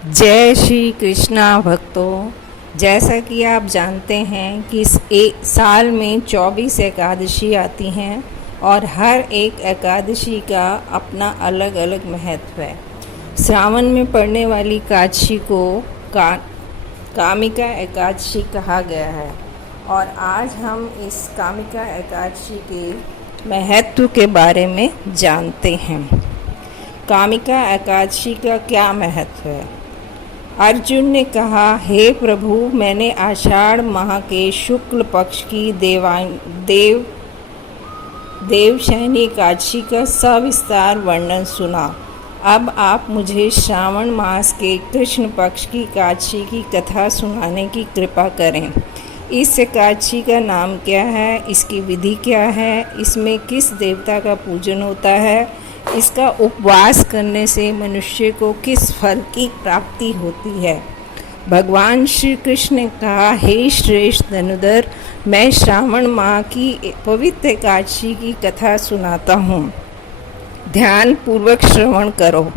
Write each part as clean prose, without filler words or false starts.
जय श्री कृष्णा भक्तों। जैसा कि आप जानते हैं कि इस एक साल में 24 एकादशी आती हैं और हर एक एकादशी का अपना अलग अलग महत्व है। श्रावण में पड़ने एकादशी एकादशी को कामिका एकादशी कहा गया है और आज हम इस कामिका एकादशी के महत्व के बारे में जानते हैं। कामिका एकादशी का क्या महत्व है? अर्जुन ने कहा, हे प्रभु, मैंने आषाढ़ माह के शुक्ल पक्ष की देवशयनी एकादशी का सविस्तार वर्णन सुना। अब आप मुझे श्रावण मास के कृष्ण पक्ष की एकादशी की कथा सुनाने की कृपा करें। इस एकादशी का नाम क्या है? इसकी विधि क्या है? इसमें किस देवता का पूजन होता है? इसका उपवास करने से मनुष्य को किस फल की प्राप्ति होती है? भगवान श्री कृष्ण ने कहा, हे श्रेष्ठ धनुधर, मैं श्रावण माह की पवित्र एकादशी की कथा सुनाता हूँ। ध्यान पूर्वक श्रवण करो।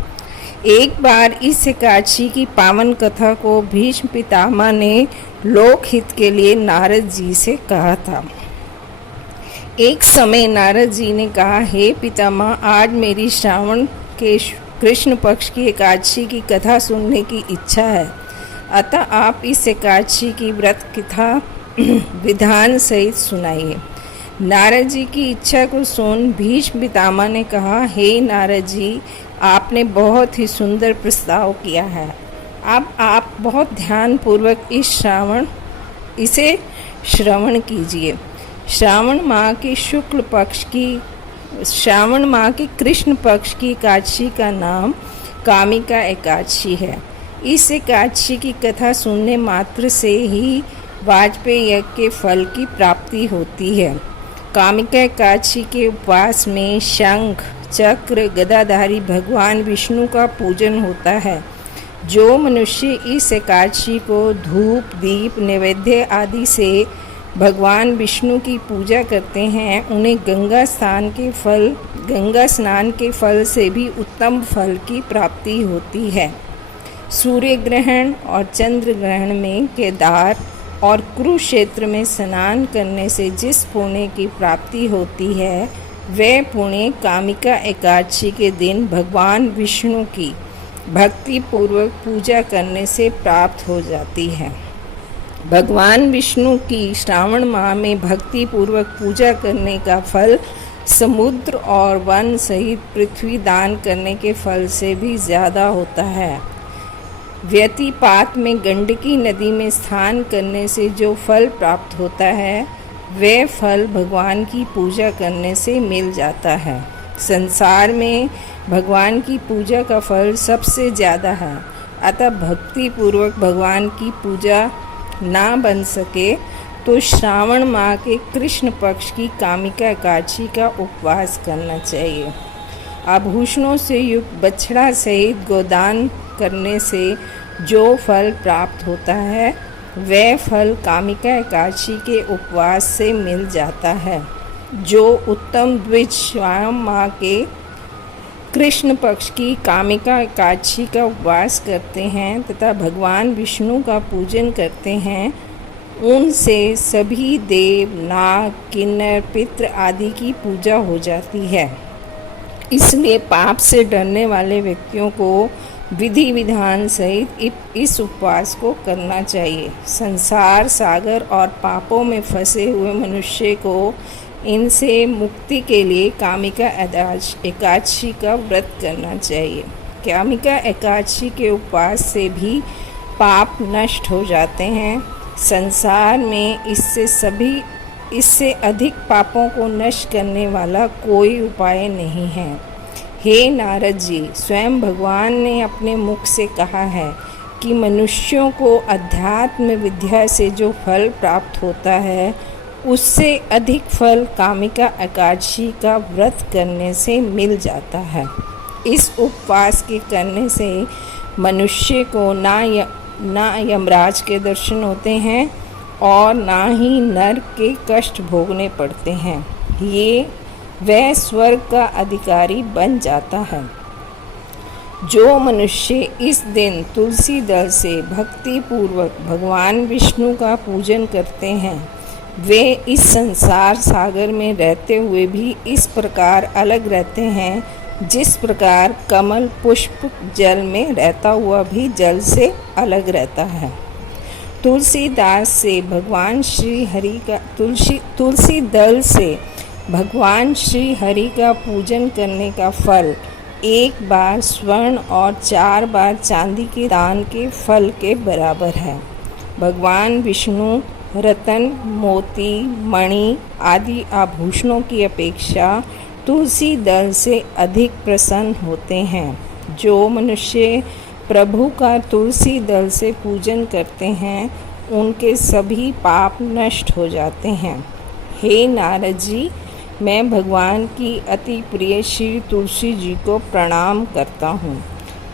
एक बार इस एकादशी की पावन कथा को भीष्म पितामह ने लोकहित के लिए नारद जी से कहा था। एक समय नारद जी ने कहा, हे पितामह, आज मेरी श्रावण के कृष्ण पक्ष की एकादशी की कथा सुनने की इच्छा है, अतः आप इस एकादशी की व्रत कथा विधान सहित सुनाइए। नारद जी की इच्छा को सुन भीष्म पितामह ने कहा, हे नारद जी, आपने बहुत ही सुंदर प्रस्ताव किया है। अब आप बहुत ध्यानपूर्वक इसे श्रवण कीजिए। श्रावण माह के कृष्ण पक्ष की एकादशी का नाम कामिका एकादशी है। इस एकादशी की कथा सुनने मात्र से ही वाजपेयी यज्ञ के फल की प्राप्ति होती है। कामिका एकादशी के उपवास में शंख, चक्र, गदाधारी भगवान विष्णु का पूजन होता है। जो मनुष्य इस एकादशी को धूप, दीप, नैवेद्य आदि से भगवान विष्णु की पूजा करते हैं, उन्हें गंगा स्नान के फल से भी उत्तम फल की प्राप्ति होती है। सूर्य ग्रहण और चंद्र ग्रहण में केदार और कुरुक्षेत्र में स्नान करने से जिस पुण्य की प्राप्ति होती है, वह पुण्य कामिका एकादशी के दिन भगवान विष्णु की भक्ति पूर्वक पूजा करने से प्राप्त हो जाती है। भगवान विष्णु की श्रावण माह में भक्ति पूर्वक पूजा करने का फल समुद्र और वन सहित पृथ्वी दान करने के फल से भी ज़्यादा होता है। व्यतिपात में गंडकी नदी में स्नान करने से जो फल प्राप्त होता है, वह फल भगवान की पूजा करने से मिल जाता है। संसार में भगवान की पूजा का फल सबसे ज़्यादा है, अतः भक्ति पूर्वक भगवान की पूजा ना बन सके तो श्रावण माह के कृष्ण पक्ष की कामिका एकादशी का उपवास करना चाहिए। आभूषणों से युक्त बछड़ा सहित गोदान करने से जो फल प्राप्त होता है, वह फल कामिका एकादशी के उपवास से मिल जाता है। जो उत्तम द्विज श्रावण माह के कृष्ण पक्ष की कामिका एकादशी का उपवास करते हैं तथा भगवान विष्णु का पूजन करते हैं, उनसे सभी देव, नाग, किन्नर, पितृ आदि की पूजा हो जाती है। इसलिए पाप से डरने वाले व्यक्तियों को विधि विधान सहित इस उपवास को करना चाहिए। संसार सागर और पापों में फंसे हुए मनुष्य को इनसे मुक्ति के लिए कामिका एकादशी का व्रत करना चाहिए। कामिका एकादशी के उपवास से भी पाप नष्ट हो जाते हैं। संसार में इससे अधिक पापों को नष्ट करने वाला कोई उपाय नहीं है। हे नारद जी, स्वयं भगवान ने अपने मुख से कहा है कि मनुष्यों को अध्यात्म विद्या से जो फल प्राप्त होता है, उससे अधिक फल कामिका एकादशी का व्रत करने से मिल जाता है। इस उपवास के करने से मनुष्य को ना यमराज के दर्शन होते हैं और ना ही नरक के कष्ट भोगने पड़ते हैं। वह स्वर्ग का अधिकारी बन जाता है। जो मनुष्य इस दिन तुलसी दल से भक्ति पूर्वक भगवान विष्णु का पूजन करते हैं, वे इस संसार सागर में रहते हुए भी इस प्रकार अलग रहते हैं जिस प्रकार कमल पुष्प जल में रहता हुआ भी जल से अलग रहता है। तुलसीदास से भगवान श्री हरि का तुलसी दल से भगवान श्री हरि का पूजन करने का फल 1 बार स्वर्ण और 4 बार चांदी के दान के फल के बराबर है। भगवान विष्णु रतन, मोती, मणि आदि आभूषणों की अपेक्षा तुलसी दल से अधिक प्रसन्न होते हैं। जो मनुष्य प्रभु का तुलसी दल से पूजन करते हैं, उनके सभी पाप नष्ट हो जाते हैं। हे नारद जी, मैं भगवान की अति प्रिय श्री तुलसी जी को प्रणाम करता हूँ।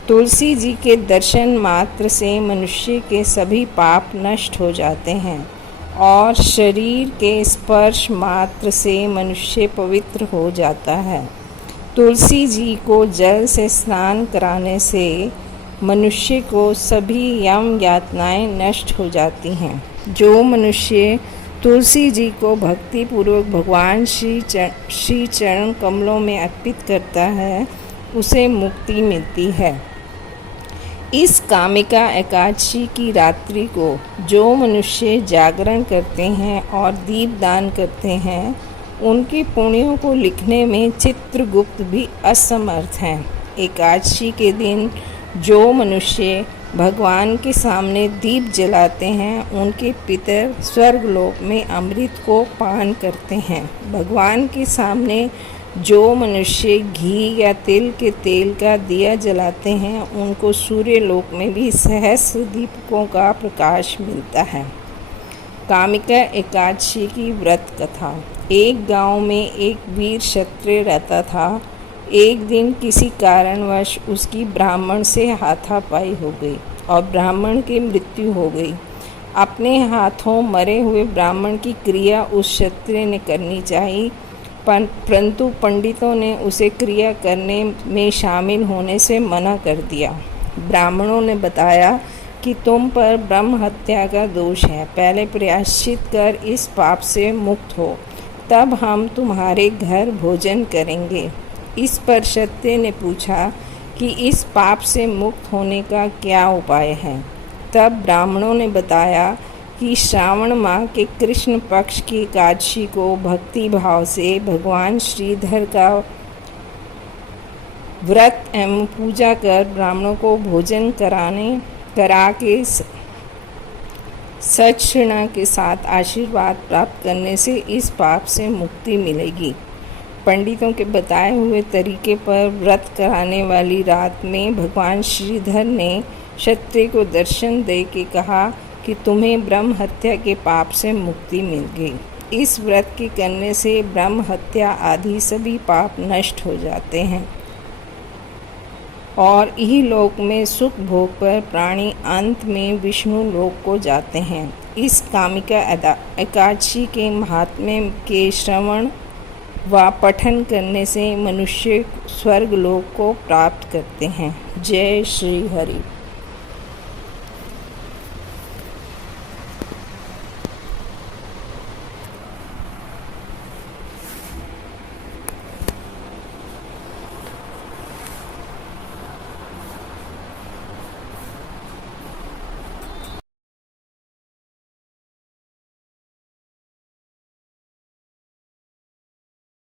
तुलसी जी के दर्शन मात्र से मनुष्य के सभी पाप नष्ट हो जाते हैं और शरीर के स्पर्श मात्र से मनुष्य पवित्र हो जाता है। तुलसी जी को जल से स्नान कराने से मनुष्य को सभी यम यातनाएं नष्ट हो जाती हैं। जो मनुष्य तुलसी जी को भक्ति पूर्वक भगवान श्री चरण कमलों में अर्पित करता है, उसे मुक्ति मिलती है। इस कामिका एकादशी की रात्रि को जो मनुष्य जागरण करते हैं और दीपदान करते हैं, उनके पुण्यों को लिखने में चित्रगुप्त भी असमर्थ हैं। एकादशी के दिन जो मनुष्य भगवान के सामने दीप जलाते हैं, उनके पितर स्वर्गलोक में अमृत को पान करते हैं। भगवान के सामने जो मनुष्य घी या तिल के तेल का दिया जलाते हैं, उनको सूर्य लोक में भी सहस्र दीपकों का प्रकाश मिलता है। कामिका एकादशी की व्रत कथा। एक गांव में एक वीर क्षत्रिय रहता था। एक दिन किसी कारणवश उसकी ब्राह्मण से हाथापाई हो गई और ब्राह्मण की मृत्यु हो गई। अपने हाथों मरे हुए ब्राह्मण की क्रिया उस क्षत्रिय ने करनी चाहिए, परंतु पंडितों ने उसे क्रिया करने में शामिल होने से मना कर दिया। ब्राह्मणों ने बताया कि तुम पर ब्रह्म हत्या का दोष है, पहले प्रायश्चित कर इस पाप से मुक्त हो, तब हम तुम्हारे घर भोजन करेंगे। इस पर क्षत्रिय ने पूछा कि इस पाप से मुक्त होने का क्या उपाय है। तब ब्राह्मणों ने बताया कि श्रावण माह के कृष्ण पक्ष की एकादशी को भक्ति भाव से भगवान श्रीधर का व्रत एवं पूजा कर ब्राह्मणों को भोजन करा के सच्छृणा के साथ आशीर्वाद प्राप्त करने से इस पाप से मुक्ति मिलेगी। पंडितों के बताए हुए तरीके पर व्रत कराने वाली रात में भगवान श्रीधर ने क्षत्रिय को दर्शन दे के कहा कि तुम्हें ब्रह्म हत्या के पाप से मुक्ति मिल गई। इस व्रत के करने से ब्रह्म हत्या आदि सभी पाप नष्ट हो जाते हैं और इह लोक में सुख भोग पर प्राणी अंत में विष्णु लोक को जाते हैं। इस कामिका एकादशी के महात्म्य के श्रवण व पठन करने से मनुष्य स्वर्ग लोक को प्राप्त करते हैं। जय श्री हरि।